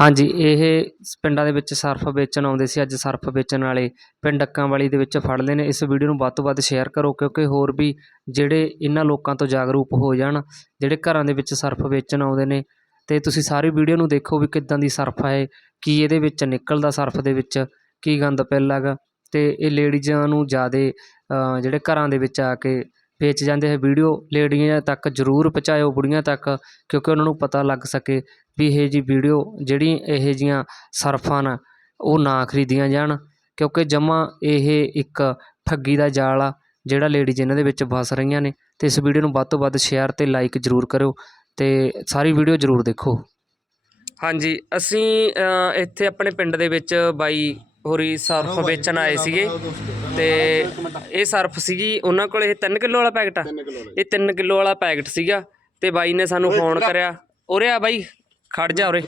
ਹਾਂਜੀ, ਇਹ ਪਿੰਡਾਂ ਦੇ ਵਿੱਚ ਸਰਫ ਵੇਚਣ ਆਉਂਦੇ ਸੀ, ਅੱਜ ਸਰਫ ਵੇਚਣ ਵਾਲੇ ਪਿੰਡ ਡੱਕਾਂ ਵਾਲੀ ਦੇ ਵਿੱਚ ਫੜ ਲਏ ਨੇ। ਇਸ ਵੀਡੀਓ ਨੂੰ ਵੱਧ ਤੋਂ ਵੱਧ ਸ਼ੇਅਰ ਕਰੋ, ਕਿਉਂਕਿ ਹੋਰ ਵੀ ਜਿਹੜੇ ਇਹਨਾਂ ਲੋਕਾਂ ਤੋਂ ਜਾਗਰੂਕ ਹੋ ਜਾਣ, ਜਿਹੜੇ ਘਰਾਂ ਦੇ ਵਿੱਚ ਸਰਫ ਵੇਚਣ ਆਉਂਦੇ ਨੇ, ਤੇ ਤੁਸੀਂ ਸਾਰੀ ਵੀਡੀਓ ਨੂੰ ਦੇਖੋ ਵੀ ਕਿੱਦਾਂ ਦੀ ਸਰਫ ਹੈ ਕੀ ਇਹਦੇ ਵਿੱਚ ਨਿਕਲਦਾ ਸਰਫ ਦੇ ਵਿੱਚ, ਕੀ ਗੰਦ ਪੈਂਦਾ ਗਾ ਤੇ ਇਹ ਲੇਡੀਜ਼ਾਂ ਨੂੰ ਜ਼ਿਆਦੇ ਜਿਹੜੇ ਘਰਾਂ ਦੇ ਵਿੱਚ ਆ ਕੇ ਵੇਚ ਜਾਂਦੇ ਹੈ ਵੀਡੀਓ ਲੇਡੀਆਂ ਤੱਕ ਜ਼ਰੂਰ ਪਹੁੰਚਾਇਓ ਬੁੜੀਆਂ ਤੱਕ, ਕਿਉਂਕਿ ਉਹਨਾਂ ਨੂੰ ਪਤਾ ਲੱਗ ਸਕੇ ਵੀ ਇਹ ਜਿਹੀ ਵੀਡੀਓ ਜਿਹੜੀ ਇਹੋ ਜਿਹੀਆਂ ਸਰਫਾਂ ਨਾ, ਉਹ ਨਾ ਖਰੀਦੀਆਂ ਜਾਣ, ਕਿਉਂਕਿ ਜਮਾ ਇਹ ਇੱਕ ਠੱਗੀ ਦਾ ਜਾਲ ਆ, ਜਿਹੜਾ ਲੇਡੀਜ਼ ਇਹਨਾਂ ਦੇ ਵਿੱਚ ਫਸ ਰਹੀਆਂ ਨੇ। ਅਤੇ ਇਸ ਵੀਡੀਓ ਨੂੰ ਵੱਧ ਤੋਂ ਵੱਧ ਸ਼ੇਅਰ ਅਤੇ ਲਾਈਕ ਜ਼ਰੂਰ ਕਰਿਓ ਅਤੇ ਸਾਰੀ ਵੀਡੀਓ ਜ਼ਰੂਰ ਦੇਖੋ। ਹਾਂਜੀ, ਅਸੀਂ ਇੱਥੇ ਆਪਣੇ ਪਿੰਡ ਦੇ ਵਿੱਚ ਬਾਈ ਹੋਰੀ ਸਰਫ ਵੇਚਣ ਆਏ ਸੀਗੇ। ਤੇ ਇਹ ਸਰਫ ਸੀਗੀ ਉਹਨਾਂ ਕੋਲ ਇਹ 3 ਕਿਲੋ ਵਾਲਾ ਪੈਕਟ ਆ। ਇਹ 3 ਕਿਲੋ ਵਾਲਾ ਪੈਕਟ ਸੀਗਾ ਤੇ ਬਾਈ ਨੇ ਸਾਨੂੰ ਫੋਨ ਕਰਿਆ ਉਰੇ ਆ ਬਾਈ ਖੜ ਜਾ ਉਰੇ।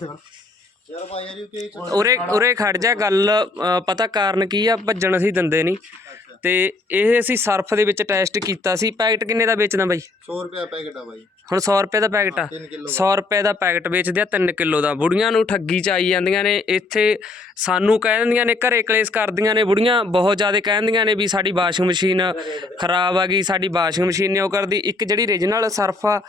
ਉਰੇ ਉਰੇ ਖੜ ਜਾ ਗੱਲ ਪਤਾ ਕਾਰਨ ਕੀ ਆ ਭੱਜਣ ਅਸੀਂ ਦਿੰਦੇ ਨਹੀਂ। ਤੇ ਇਹ ਅਸੀਂ ਸਰਫ ਦੇ ਵਿੱਚ ਟੈਸਟ ਕੀਤਾ ਸੀ ਪੈਕਟ ਕਿੰਨੇ ਦਾ ਵੇਚਦਾ ਬਾਈ? 100 ਰੁਪਏ ਪੈਕਟ ਆ ਭਾਈ ਹੁਣ 100 ਰੁਪਏ ਦਾ ਪੈਕਟ ਆ। 3 ਕਿਲੋ 100 ਰੁਪਏ ਦਾ ਪੈਕਟ ਵੇਚਦੇ ਆ 3 ਕਿਲੋ ਦਾ। ਬੁੜੀਆਂ ਨੂੰ ਠੱਗੀ ਚ ਆਈ ਜਾਂਦੀਆਂ ਨੇ ਇੱਥੇ ਸਾਨੂੰ ਕਹਿ ਦਿੰਦੀਆਂ ਨੇ ਘਰੇ ਕਲੇਸ਼ ਕਰਦੀਆਂ ਨੇ ਬੁੜੀਆਂ ਬਹੁਤ ਜ਼ਿਆਦਾ ਕਹਿ ਦਿੰਦੀਆਂ ਨੇ ਵੀ ਸਾਡੀ ਵਾਸ਼ਿੰਗ ਮਸ਼ੀਨ ਖਰਾਬ ਆ ਗਈ ਸਾਡੀ ਵਾਸ਼ਿੰਗ ਮਸ਼ੀਨ ਨੇ ਉਹ ਕਰਦੀ। ਇੱਕ ਜਿਹੜੀ ਰੀਜਨਲ ਸਰਫ ਆ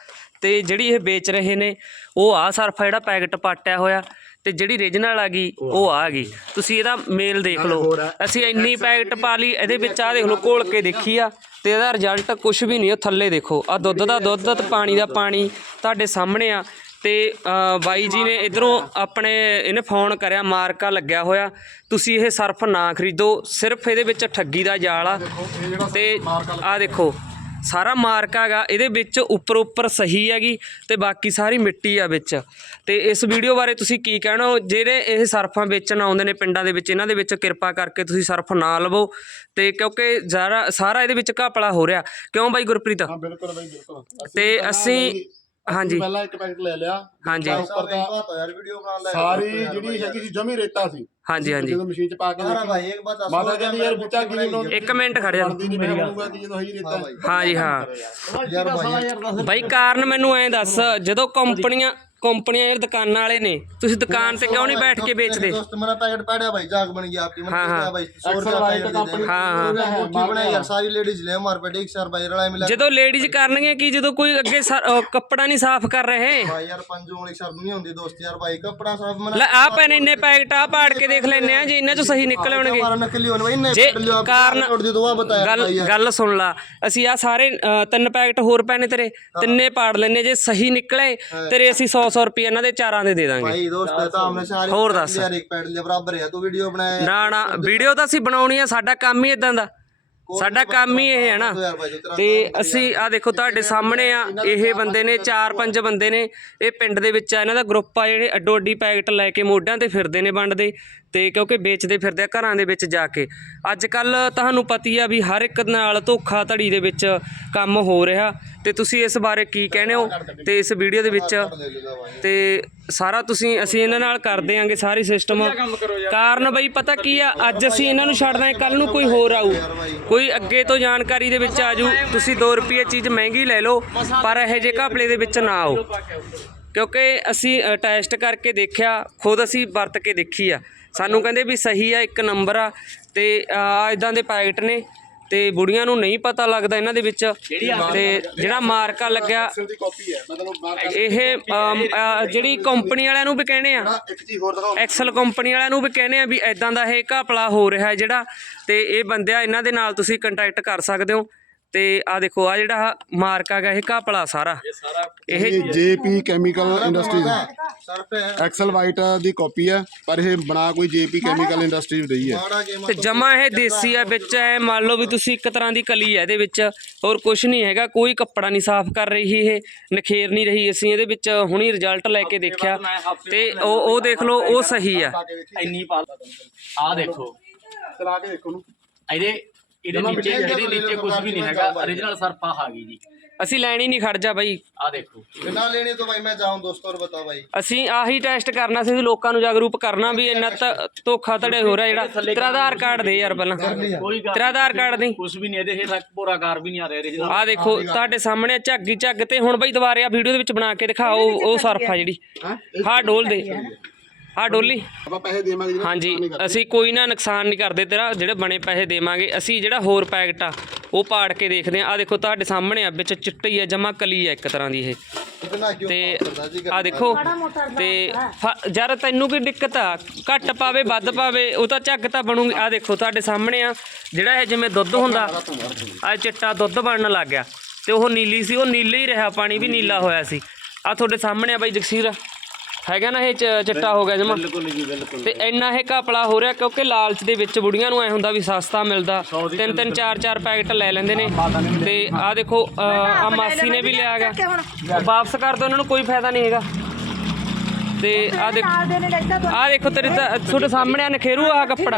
ਤੇ ਜਿਹੜੀ ਇਹ ਵੇਚ ਰਹੇ ਨੇ ਉਹ ਆ ਸਰਫ ਆ ਜਿਹੜਾ ਪੈਕਟ ਪਾਟਿਆ ਹੋਇਆ। ਤੇ ਜਿਹੜੀ ਰੀਜਨਲ ਆ ਗਈ ਉਹ ਆ ਗਈ। ਤੁਸੀਂ ਇਹਦਾ ਮੇਲ ਦੇਖ ਲਓ। ਅਸੀਂ ਇੰਨੀ ਪੈਕਟ ਪਾ ਲਈ ਇਹਦੇ ਵਿੱਚ ਆ ਦੇਖ ਲਓ ਘੋਲ ਕੇ ਦੇਖੀ ਆ। ਤੇ ਇਹਦਾ ਰਿਜ਼ਲਟ ਕੁਝ ਵੀ ਨਹੀਂ ਉਹ ਥੱਲੇ ਦੇਖੋ। ਆ ਦੁੱਧ ਦਾ ਦੁੱਧ ਤੇ ਪਾਣੀ ਦਾ ਪਾਣੀ ਤੁਹਾਡੇ ਸਾਹਮਣੇ ਆ। ਤੇ ਬਾਈ ਜੀ ਨੇ ਇਧਰੋਂ ਆਪਣੇ ਇਹਨੇ ਫੋਨ ਕਰਿਆ ਮਾਰਕਾ ਲੱਗਿਆ ਹੋਇਆ। ਤੁਸੀਂ ਇਹ ਸਰਫ ਨਾ ਖਰੀਦੋ ਸਿਰਫ ਇਹਦੇ ਵਿੱਚ ਠੱਗੀ ਦਾ ਜਾਲ ਆ। ਤੇ ਆ ਦੇਖੋ ਸਾਰਾ ਮਾਰਕਾ ਹੈਗਾ ਇਹਦੇ ਵਿੱਚ ਉੱਪਰ ਉੱਪਰ ਸਹੀ ਹੈਗੀ ਤੇ ਬਾਕੀ ਸਾਰੀ ਮਿੱਟੀ ਆ ਵਿੱਚ। ਤੇ ਇਸ ਵੀਡੀਓ ਬਾਰੇ ਤੁਸੀਂ ਕੀ ਕਹਿਣਾ ਹੋ? ਜਿਹੜੇ ਇਹ ਸਰਫਾਂ ਵੇਚਣ ਆਉਂਦੇ ਨੇ ਪਿੰਡਾਂ ਦੇ ਵਿੱਚ ਇਹਨਾਂ ਦੇ ਵਿੱਚ ਕਿਰਪਾ ਕਰਕੇ ਤੁਸੀਂ ਸਰਫ ਨਾ ਲਵੋ ਤੇ ਕਿਉਂਕਿ ਸਾਰਾ ਸਾਰਾ ਇਹਦੇ ਵਿੱਚ ਘਪਲਾ ਹੋ ਰਿਹਾ। ਕਿਉਂ ਬਾਈ ਗੁਰਪ੍ਰੀਤ? ਹਾਂ ਬਿਲਕੁਲ ਬਾਈ ਬਿਲਕੁਲ। ਤੇ ਅਸੀਂ ਹਾਂਜੀ। ਪਹਿਲਾਂ ਇੱਕ ਪੈਕਟ ਲੈ ਲਿਆ। ਹਾਂਜੀ। ਉੱਪਰ ਦਾ ਸਾਰੀ ਜਿਹੜੀ ਹੈਗੀ ਸੀ ਜਮੀ ਰੇਤਾ ਸੀ। ਹਾਂਜੀ ਹਾਂਜੀ। ਜਦੋਂ ਮਸ਼ੀਨ ਚ ਪਾ ਕੇ ਦੇਖੀ, ਭਾਈ ਇੱਕ ਬਾਤ ਦੱਸ ਮਾਤਾ ਕਹਿੰਦੀ ਯਾਰ ਬੁੱਚਾ ਕੀ ਬਣਾਉਂ ਇੱਕ ਮਿੰਟ ਖੜ ਜਾ ਬਣਦੀ ਨਹੀਂ ਕਿ ਜਦੋਂ ਹੀ ਰੇਤਾ ਭਾਈ ਹਾਂਜੀ ਹਾਂ। ਯਾਰ ਭਾਈ ਬਾਈ ਕਾਰਨ ਮੈਨੂੰ ਐਂ ਦੱਸ ਜਦੋਂ ਕੰਪਨੀਆਂ ਕੰਪਨੀਆਂ ਇਹ ਦੁਕਾਨਾਂ ਵਾਲੇ ਨੇ ਤੁਸੀਂ ਦੁਕਾਨ ਤੇ ਕਿਉਂ ਨਹੀਂ ਬੈਠ ਕੇ ਵੇਚਦੇ दोस्त मेरा पैकेट पड़ा भाई जाग बन गया आपकी मैंने हाँ, कहा हाँ। भाई सौ रुपया पैकेट दे देंगे हाँ, हाँ। सौ रुपया मुट्ठी बनाई यार सारी लेडीज ले हमारे पे एक सौ भाई लड़ाई मिला ਜਦੋਂ ਲੇਡੀਜ਼ ਕਰਨਗੇ ਕੀ ਜਦੋਂ ਕੋਈ ਅੱਗੇ ਸਰ- ਅਹ ਕੱਪੜਾ ਨਹੀਂ ਸਾਫ਼ ਕਰ ਰਹੇ भाई यार पंज उंगली शर्म नहीं होती दोस्त यार भाई कपड़ा साफ मना ਲੈ ਆ ਪੈਨ ਇੰਨੇ ਪੈਕਟ ਆ ਪਾੜ ਕੇ ਦੇਖ ਲੈਨੇ ਆ ਜੇ ਇਹਨਾਂ ਚੋਂ ਸਹੀ ਨਿਕਲ ਆਉਣਗੇ हमारा नकली होने भाई इन्हें जे कर लियो आप कारण- छोड़ दियो तो वह बताया ਗੱਲ भाई यार ਗੱਲ ਸੁਣ ਲਾ ਅਸੀਂ ਆ ਸਾਰੇ ਅਹ, ਤਿੰਨ ਪੈਕਟ ਹੋਰ ਪੈਨੇ ਤੇਰੇ ਤਿੰਨੇ ਪਾੜ ਲੈਨੇ ਜੇ ਸਹੀ ਨਿਕਲੇ ਤੇਰੇ ਅਸੀਂ 100 100 ਰੁਪਏ ਇਹਨਾਂ ਦੇ ਚਾਰਾਂ ਦੇ ਦੇ ਦਾਂਗੇ भाई दोस्त है तो हमने सारी और पैकेट दस। यार एक पैकेट लिया बराबर है तो वीडियो बनाया ਨਾ ਨਾ ਵੀਡੀਓ ਤਾਂ ਅਸੀਂ ਬਣਾਉਣੀ ਆ ਸਾਡਾ ਕੰਮ ਹੀ ਇਦਾਂ ਦਾ ਸਾਡਾ ਕੰਮ ਹੀ ਇਹ ਹੈ ਨਾ तो यार भाई जितना ਤੇ ਅਸੀਂ ਆ ਦੇਖੋ ਤੁਹਾਡੇ ਸਾਹਮਣੇ ਆ ਇਹ ਬੰਦੇ ਨੇ ਚਾਰ ਪੰਜ ਬੰਦੇ ਨੇ ਇਹ ਪਿੰਡ ਦੇ ਵਿੱਚ ਆ ਇਹਨਾਂ ਦਾ ਗਰੁੱਪ ਆ ਜਿਹੜੇ ਅੱਡੋ ਅੱਡੀ ਪੈਕਟ ਲੈ ਕੇ ਮੋਢਿਆਂ ਤੇ ਫਿਰਦੇ ਨੇ ਵੰਡਦੇ ਤੇ ਕਿਉਂਕਿ ਵੇਚਦੇ ਫਿਰਦੇ ਆ ਘਰਾਂ ਦੇ ਵਿੱਚ ਜਾ ਕੇ। ਅੱਜ ਕੱਲ ਤੁਹਾਨੂੰ ਪਤੀ ਆ ਵੀ ਹਰ ਇੱਕ ਨਾਲ ਧੋਖਾ ਧੜੀ ਦੇ ਵਿੱਚ ਕੰਮ ਹੋ ਰਿਹਾ। ਤੇ ਤੁਸੀਂ ਇਸ ਬਾਰੇ ਕੀ ਕਹਿੰਦੇ ਹੋ? ਤੇ ਇਸ ਵੀਡੀਓ ਦੇ ਵਿੱਚ ਤੇ ਸਾਰਾ ਤੁਸੀਂ ਅਸੀਂ ਇਹਨਾਂ ਨਾਲ ਕਰ ਦਿਆਂਗੇ ਸਾਰੀ ਸਿਸਟਮ ਕਾਰਨ ਬਈ ਪਤਾ ਕੀ ਆ ਅੱਜ ਅਸੀਂ ਇਹਨਾਂ ਨੂੰ ਛੱਡਣਾ ਹੈ ਕੱਲ ਨੂੰ ਕੋਈ ਹੋਰ ਆਊ। ਕੋਈ ਅੱਗੇ ਤੋਂ ਜਾਣਕਾਰੀ ਦੇ ਵਿੱਚ ਆਜੂ ਤੁਸੀਂ 2 ਰੁਪਏ ਚੀਜ਼ ਮਹਿੰਗੀ ਲੈ ਲਓ ਪਰ ਇਹ ਜੇ ਘਪਲੇ ਦੇ ਵਿੱਚ ਨਾ ਆਓ। ਕਿਉਂਕਿ ਅਸੀਂ ਟੈਸਟ ਕਰਕੇ ਦੇਖਿਆ ਖੁਦ ਅਸੀਂ ਵਰਤ ਕੇ ਦੇਖੀ ਆ। ਸਾਨੂੰ ਕਹਿੰਦੇ ਵੀ ਸਹੀ ਆ ਇੱਕ ਨੰਬਰ ਆ ਤੇ ਆ ਇਦਾਂ ਦੇ ਪੈਕਟ ਨੇ ਤੇ ਬੁੜੀਆਂ ਨੂੰ ਨਹੀਂ ਪਤਾ ਲੱਗਦਾ ਇਹਨਾਂ ਦੇ ਵਿੱਚ ਤੇ ਜਿਹੜਾ ਮਾਰਕਾ ਲੱਗਿਆ ਇਹ ਜਿਹੜੀ ਕੰਪਨੀ ਵਾਲਿਆਂ ਨੂੰ ਵੀ ਕਹਿੰਦੇ ਆ। ਐਕਸਲ ਕੰਪਨੀ ਵਾਲਿਆਂ ਨੂੰ ਵੀ ਕਹਿੰਦੇ ਆ ਵੀ ਐਦਾਂ ਦਾ ਇਹ ਘਪਲਾ ਹੋ ਰਿਹਾ ਜਿਹੜਾ ਤੇ ਇਹ ਬੰਦਿਆ ਇਹਨਾਂ ਦੇ ਨਾਲ ਤੁਸੀਂ ਕੰਟੈਕਟ ਕਰ ਸਕਦੇ ਹੋ। ਤੇ ਆ ਦੇਖੋ ਆ ਜਿਹੜਾ ਮਾਰਕਾ ਹੈਗਾ ਇਹ ਕਾਪਲਾ ਸਾਰਾ। ਇਹ JP chemical industries Excel White ਦੀ। ਕਾਪੀ ਹੈ। ਪਰ ਇਹ ਬਣਾ ਕੋਈ ਜੇਪੀ ਕੈਮੀਕਲ ਇੰਡਸਟਰੀਜ਼ ਦਈ ਹੈ। ਤੇ ਜਮਾ ਇਹ ਦੇਸੀ ਹੈ ਵਿੱਚ ਐ ਮੰਨ ਲਓ ਵੀ ਤੁਸੀਂ ਇੱਕ ਤਰ੍ਹਾਂ ਦੀ ਕਲੀ ਹੈ ਇਹਦੇ ਵਿੱਚ ਹੋਰ ਕੁਝ ਨਹੀਂ ਹੈਗਾ ਕੋਈ ਕੱਪੜਾ ਨਹੀਂ ਸਾਫ਼ ਕਰ ਰਹੀ ਇਹ ਨਖੇਰ ਨਹੀਂ ਰਹੀ ਅਸੀਂ ਇਹਦੇ ਵਿੱਚ ਹੁਣੀ ਰਿਜ਼ਲਟ ਲੈ ਕੇ ਦੇਖਿਆ। ਤੇ ਉਹ ਉਹ ਦੇਖ ਲਓ ਉਹ ਸਹੀ ਆ। ਇੰਨੀ ਪਾ ਆ ਦੇਖੋ। ਚਲਾ ਕੇ ਦੇਖੋ ਨੂੰ ਇਹਦੇ ਇਹਦੇ ਨੀਚੇ ਇਹਦੇ ਨੀਚੇ ਕੁਝ ਵੀ ਨਹੀਂ ਹੈਗਾ origignal ਸਰਪਾ ਆ ਗਈ ਜੀ ਅਸੀਂ ਲੈਣੀ ਨਹੀਂ ਖੜ ਜਾ ਬਾਈ ਆ ਦੇਖੋ बिना लेने तो भाई मैं जाऊं दोस्तों और बताओ भाई ਅਸੀਂ ਆਹੀ ਟੈਸਟ ਕਰਨਾ ਸੀ ਲੋਕਾਂ ਨੂੰ ਜਾਗਰੂਕ ਕਰਨਾ ਵੀ ਇੰਨਾ ਧ- ਧੋਖਾ ਧੜੇ ਹੋ ਰਿਹਾ ਜਿਹੜਾ ਤੇਰਾ ਆਧਾਰ ਕਾਰਡ ਦੇ ਯਾਰ ਪਹਿਲਾਂ ਕੋਈ ਗੱਲ ਤੇਰਾ ਆਧਾਰ ਕਾਰਡ ਦੇ ਕੁਝ ਵੀ ਨਹੀਂ ਇਹਦੇ ਇਹ ਤੱਕ ਪੂਰਾਕਾਰ ਵੀ ਨਹੀਂ ਆ ਰਿਹਾ original ਆਹ ਦੇਖੋ ਤੁਹਾਡੇ ਸਾਹਮਣੇ ਝੱਗੀ ਝੱਗ ਤੇ ਹੁਣ ਬਈ ਦੁਬਾਰੇ ਆ ਵੀਡੀਓ ਦੇ ਵਿੱਚ ਬਣਾ ਕੇ ਦਿਖਾਓ ਉਹ ਸਰਫ ਆ ਜਿਹੜੀ ਹਾਂ ਡੋਲ ਦੇ ਆ ਡੋਲੀ। ਆਪਾਂ ਪੈਸੇ ਦੇਵਾਂਗੇ ਜਿਹੜਾ ਹਾਂਜੀ ਨੁਕਸਾਨ ਨਹੀਂ ਕਰਦੇ। ਅਸੀਂ ਕੋਈ ਨਾ ਨੁਕਸਾਨ ਨਹੀਂ ਕਰਦੇ ਤੇਰਾ ਜਿਹੜੇ ਬਣੇ ਪੈਸੇ ਦੇਵਾਂਗੇ। ਅਸੀਂ ਜਿਹੜਾ ਹੋਰ ਪੈਕਟ ਆ ਉਹ ਪਾੜ ਕੇ ਦੇਖਦੇ ਆ ਆ ਦੇਖੋ ਤੁਹਾਡੇ ਸਾਹਮਣੇ ਆ ਵਿੱਚ ਚਿੱਟੀ ਆ ਜਮਾ ਕਲੀ ਆ ਇੱਕ ਤਰ੍ਹਾਂ ਦੀ ਇਹ। ਕਿਉਂ ਤੇ ਜੀ ਆ ਦੇਖੋ ਤੇ ਫ- ਯਾਰ ਤੈਨੂੰ ਕੀ ਦਿੱਕਤ ਆ? ਘੱਟ ਪਾਵੇ ਵੱਧ ਪਾਵੇ ਉਹ ਤਾਂ ਝੱਗ ਤਾਂ ਬਣੂਗੀ। ਆ ਦੇਖੋ ਤੁਹਾਡੇ ਸਾਹਮਣੇ ਆ ਜਿਹੜਾ ਇਹ ਜਿਵੇਂ ਦੁੱਧ ਹੁੰਦਾ ਆ ਚਿੱਟਾ ਦੁੱਧ ਬਣਨ ਲੱਗ ਗਿਆ। ਤੇ ਉਹ ਨੀਲੀ ਸੀ ਉਹ ਨੀਲਾ ਹੀ ਰਿਹਾ ਪਾਣੀ ਵੀ ਨੀਲਾ ਹੋਇਆ ਸੀ। ਆ ਤੁਹਾਡੇ ਸਾਹਮਣੇ ਆ ਬਾਈ ਜਗਸੀਰ। ਹੈਗਾ ਨਾ ਇਹ ਚ- ਚਿੱਟਾ ਹੋ ਗਿਆ ਜਮਾ। ਬਿਲਕੁਲ ਜੀ ਬਿਲਕੁਲ ਤੇ ਇੰਨਾ ਇਹ ਘਪਲਾ ਹੋ ਰਿਹਾ ਕਿਉਂਕਿ ਲਾਲਚ ਦੇ ਵਿੱਚ ਬੁੜੀਆਂ ਨੂੰ ਐ ਹੁੰਦਾ ਵੀ ਸਸਤਾ ਮਿਲਦਾ। ਤਿੰਨ ਤਿੰਨ ਚਾਰ ਚਾਰ ਪੈਕਟ ਲੈ ਲੈਂਦੇ ਨੇ। ਤੇ ਆ ਦੇਖੋ ਆ ਮਾਸੀ ਨੇ ਵੀ ਲਿਆ ਗਿਆ ਵਾਪਸ ਕਰ ਦੋ ਉਹਨਾਂ ਨੂੰ ਕੋਈ ਫਾਇਦਾ ਨਹੀਂ ਹੈਗਾ। ਤੇ ਆ ਦੇਖੋ ਆ ਦੇਖੋ ਤੇਰੇ ਤਾਂ ਤੁਹਾਡੇ ਸਾਹਮਣੇ ਆ ਨਖੇਰੂ ਆ ਕੱਪੜਾ।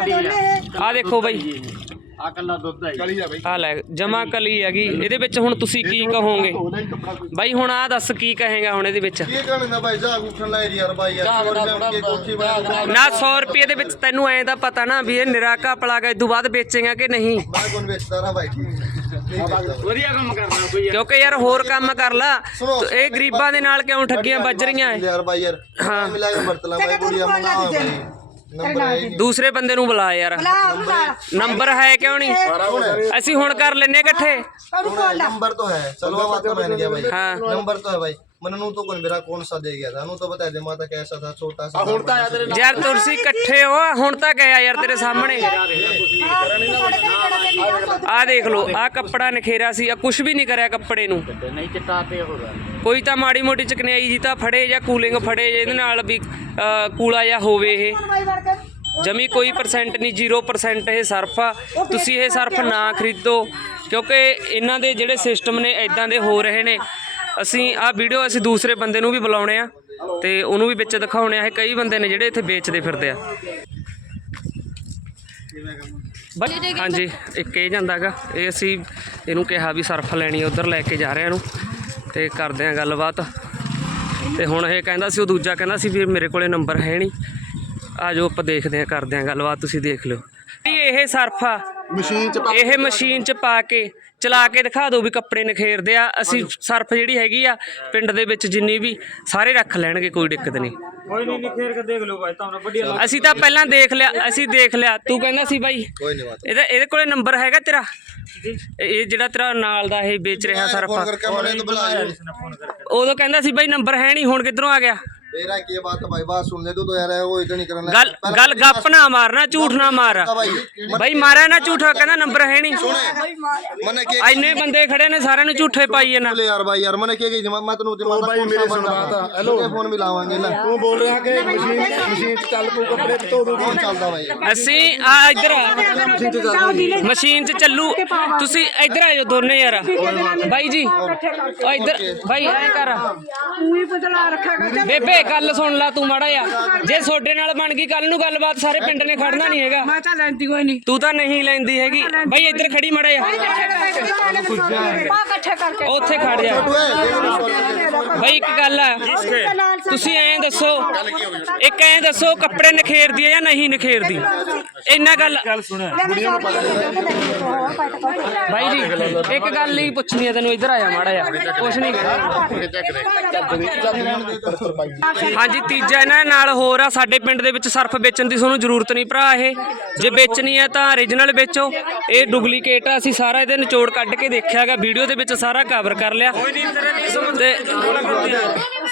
ਆ ਦੇਖੋ ਬਈ। ਆ ਕੱਲਾ ਦੁੱਧ ਹੈ ਜੀ। ਚਲੀ ਜਾ ਬਈ। ਆ ਲੈ ਜਮਾ ਕਲੀ ਹੈਗੀ। ਇਹਦੇ ਵਿੱਚ ਹੁਣ ਤੁਸੀਂ ਕੀ ਕਹੋਗੇ? ਬਾਈ ਹੁਣ ਆ ਦੱਸ ਕੀ ਕਹੇਗਾ ਹੁਣ ਇਹਦੇ ਵਿੱਚ? ਕੀ ਜਾ ਲੈ ਯਾਰ ਯਾਰ ਨਾ 100 ਰੁਪਏ ਦੇ ਵਿੱਚ ਤੈਨੂੰ ਐਂ ਦਾ ਪਤਾ ਨਾ ਵੀ ਇਹ ਨਿਰਾ ਘਪਲਾ ਗਾ ਇਦੋਂ ਬਾਅਦ ਵੇਚੇਗਾ ਕਿ ਨਹੀਂ? ਮੈਂ ਕੋਣ ਵੇਚਦਾ ਰਾ ਭਾਈ ਠੀਕ ਹੈ। ਵਧੀਆ ਕੰਮ ਕਰਨਾ ਕੋਈ ਕਿਉਂਕਿ ਯਾਰ ਹੋਰ ਕੰਮ ਕਰ ਲਾ। ਇਹ ਗਰੀਬਾਂ ਦੇ ਨਾਲ ਕਿਉਂ ਠੱਗੀਆਂ ਵੱਜ ਰਹੀਆਂ ਯਾਰ ਭਾਈ ਯਾਰ ਹਾਂ। ਮਿਲਾ ਕੇ ਵਰਤਲਾ ਭਾਈ ਕੁੜੀਆਂ ਮੰਗਾ ਭਾਈ ਨੰਬਰ ਹੈ ਹੀ ਨਹੀਂ ਦੂਸਰੇ ਬੰਦੇ ਨੂੰ ਬੁਲਾ ਯਾਰ ਨੰਬਰ ਹੈ ਕਿਉਂ ਨਹੀਂ ਅਸੀਂ ਹੁਣ ਕਰ ਲੈਨੇ ਇਕੱਠੇ नंबर तो है चलो वो बात तो मान गया भाई हाँ। नंबर तो है भाई मनु तो कौन मेरा कौन सा दे गया था नु तो बता दे माता कैसा था छोटा सा ਹੁਣ ਤਾਂ ਆਇਆ ਤੇਰੇ ਨਾਲ ਯਾਰ ਤੁਸੀਂ ਇਕੱਠੇ ਹੋ ਹੁਣ ਤਾਂ ਗਿਆ ਯਾਰ ਤੇਰੇ ਸਾਹਮਣੇ ਆ ਦੇਖ ਲਓ ਆ ਕੱਪੜਾ ਨਖੇਰਾ ਸੀ ਆ ਕੁਝ ਵੀ ਨਹੀਂ ਕਰਿਆ ਕੱਪੜੇ ਨੂੰ ਨਹੀਂ ਚਿੱਟਾ ਤੇ ਹੋਗਾ ਕੋਈ ਤਾਂ ਮਾੜੀ ਮੋਟੀ ਚਕਨਾਈ ਜੀ ਤਾਂ ਫੜੇ ਜਾਂ ਕੂਲਿੰਗ ਫੜੇ ਜਿਹਦੇ ਨਾਲ ਵੀ ਕੂਲਾ ਜਾਂ ਹੋਵੇ ਇਹ। ਜਮੀ ਕੋਈ ਪਰਸੈਂਟ ਨਹੀਂ 0% ਇਹ ਸਰਫ ਆ। ਤੁਸੀਂ ਇਹ ਸਰਫ ਨਾ ਖਰੀਦੋ ਕਿਉਂਕਿ ਇਹਨਾਂ ਦੇ ਜਿਹੜੇ ਸਿਸਟਮ ਨੇ ਇਦਾਂ ਦੇ ਹੋ ਰਹੇ ਨੇ। ਅਸੀਂ ਆ ਵੀਡੀਓ ਅਸੀਂ ਦੂਸਰੇ ਬੰਦੇ ਨੂੰ ਵੀ ਬੁਲਾਉਣੇ ਆ ਤੇ ਉਹਨੂੰ ਵੀ ਵਿੱਚ ਦਿਖਾਉਣੇ ਆ। ਇਹ ਕਈ ਬੰਦੇ ਨੇ ਜਿਹੜੇ ਇੱਥੇ ਵੇਚਦੇ ਫਿਰਦੇ ਆ। ਹਾਂਜੀ ਇੱਕ ਇਹ ਜਾਂਦਾਗਾ ਇਹ ਅਸੀਂ ਇਹਨੂੰ ਕਿਹਾ ਵੀ ਸਰਫ ਲੈਣੀ ਉਧਰ ਲੈ ਕੇ ਜਾ ਰਹੇ ਇਹਨੂੰ। ਤੇ ਕਰਦੇ ਆ ਗੱਲਬਾਤ। ਤੇ ਹੁਣ ਇਹ ਕਹਿੰਦਾ ਸੀ ਉਹ ਦੂਜਾ ਕਹਿੰਦਾ ਸੀ ਵੀ ਮੇਰੇ ਕੋਲੇ ਨੰਬਰ ਹੈ ਨਹੀਂ। ਆ ਜਾਓ ਆਪਾਂ ਦੇਖਦੇ ਆ ਕਰਦੇ ਆ ਗੱਲਬਾਤ ਤੁਸੀਂ ਦੇਖ ਲਿਓ। ਵੀ ਇਹ ਸਰਫ ਮਸ਼ੀਨ ਚ ਪਾ ਇਹ ਮਸ਼ੀਨ 'ਚ ਪਾ ਕੇ ਚਲਾ ਕੇ ਦਿਖਾ ਦਿਓ ਵੀ ਕੱਪੜੇ ਨਖੇਰਦੇ ਆ। ਅਸੀਂ ਸਰਫ ਜਿਹੜੀ ਹੈਗੀ ਆ ਪਿੰਡ ਦੇ ਵਿੱਚ ਜਿੰਨੀ ਵੀ ਸਾਰੇ ਰੱਖ ਲੈਣਗੇ ਕੋਈ ਦਿੱਕਤ ਨਹੀਂ। ਕੋਈ ਨਹੀਂ ਨਹੀਂ ਕੇ ਦੇਖ ਲਓ ਭਾਈ ਤੁਹਾਨੂੰ ਵਧੀਆ ਅਸੀਂ ਤਾਂ ਪਹਿਲਾਂ ਦੇਖ ਲਿਆ ਅਸੀਂ ਦੇਖ ਲਿਆ। ਤੂੰ ਕਹਿੰਦਾ ਸੀ ਬਾਈ ਕੋਈ ਨਹੀਂ ਬਾਤ ਇਹਦਾ ਇਹਦੇ ਕੋਲੇ ਨੰਬਰ ਹੈਗਾ ਤੇਰਾ? ਇਹ ਜਿਹੜਾ ਤੇਰਾ ਨਾਲ ਦਾ ਇਹ ਵੇਚ ਰਿਹਾ ਸਰਫਾ। ਫੋਨ ਕਹਿੰਦਾ ਸੀ ਬਾਈ ਨੰਬਰ ਹੈ ਨਹੀਂ ਹੁਣ ਕਿੱਧਰੋਂ ਆ ਗਿਆ? मेरा की बात है भाई बात सुन ले तू तो यार वो इधर नहीं करना ਗੱਲ ਗੱਲ ਗੱਪ ਨਾ ਮਾਰਨਾ ਝੂਠ ਨਾ ਮਾਰ ਬਾਈ ਮਾਰਿਆ ਨਾ ਝੂਠ ਕਹਿੰਦਾ ਨੰਬਰ ਹੈ ਨਹੀਂ मैंने के ਇੰਨੇ ਬੰਦੇ ਖੜੇ ਨੇ ਸਾਰਿਆਂ ਨੂੰ ਝੂਠੇ ਪਾਈ ਇਹਨਾਂ बोले यार भाई यार मैंने के गई मैं तेन दिमाग भाई मेरे सुन बात है, हेलो। फोन भी लावांगे ना ਤੂੰ ਬੋਲ ਰਿਹਾ ਕਿ ਮਸ਼ੀਨ ਮਸ਼ੀਨ ਚ ਚੱਲ ਪੂ ਕੱਪੜੇ ਧੋ ਦੂਗੀ कौन चलता भाई ਅਸੀਂ ਆ ਇੱਧਰ ਆ ਮਸ਼ੀਨ 'ਚ ਚੱਲੂ ਤੁਸੀਂ ਇੱਧਰ ਆਇਓ ਦੋਨੇ ਯਾਰ ਬਾਈ ਜੀ ਉਹ ਇੱਧਰ ਬਾਈ ਐ ਕਰ ਬੇਬੇ ਗੱਲ ਸੁਣ ਲੈ ਤੂੰ ਮਾੜਾ ਆ ਜੇ ਤੁਹਾਡੇ ਨਾਲ ਬਣ ਗਈ ਕੱਲ ਨੂੰ ਗੱਲਬਾਤ ਸਾਰੇ ਪਿੰਡ ਨੇ ਖੜਨਾ ਨਹੀਂ ਹੈਗਾ। ਮੈਂ ਤਾਂ ਲੈਂਦੀ ਕੋਈ ਨਹੀਂ। ਤੂੰ ਤਾਂ ਨਹੀਂ ਲੈਂਦੀ ਹੈਗੀ। ਬਾਈ ਇੱਧਰ ਖੜੀ ਮਾੜਾ ਆ ਪਾ ਇਕੱਠੇ ਕਰਕੇ ਉੱਥੇ ਖੜ ਜਾ। ਬਾਈ ਇੱਕ ਗੱਲ ਆ। ਤੁਸੀਂ ਐਂ ਦੱਸੋ ਇੱਕ ਐਂ ਦੱਸੋ ਕੱਪੜੇ ਨਖੇਰਦੀ ਆ ਜਾਂ ਨਹੀਂ ਨਖੇਰਦੀ ਇੰਨਾ ਗੱਲ ਬਾਈ ਜੀ ਇੱਕ ਗੱਲ ਹੀ ਪੁੱਛਣੀ ਆ ਤੈਨੂੰ ਇੱਧਰ ਆ ਜਾ ਮਾੜਾ ਜਾ ਕੁਛ ਨਹੀਂ। ਹਾਂਜੀ। ਤੀਜਾ ਇਹਨਾਂ ਨਾਲ ਹੋਰ ਆ ਸਾਡੇ ਪਿੰਡ ਦੇ ਵਿੱਚ ਸਰਫ ਵੇਚਣ ਦੀ ਤੁਹਾਨੂੰ ਜ਼ਰੂਰਤ ਨਹੀਂ ਭਰਾ ਇਹ। ਜੇ ਵੇਚਣੀ ਹੈ ਤਾਂ origignal ਵੇਚੋ। ਇਹ ਡੁਪਲੀਕੇਟ ਆ ਅਸੀਂ ਸਾਰਾ ਇਹਦੇ ਨਿਚੋੜ ਕੱਢ ਕੇ ਦੇਖਿਆਗਾ ਵੀਡੀਓ ਦੇ ਵਿੱਚ ਸਾਰਾ ਕਵਰ ਕਰ ਲਿਆ।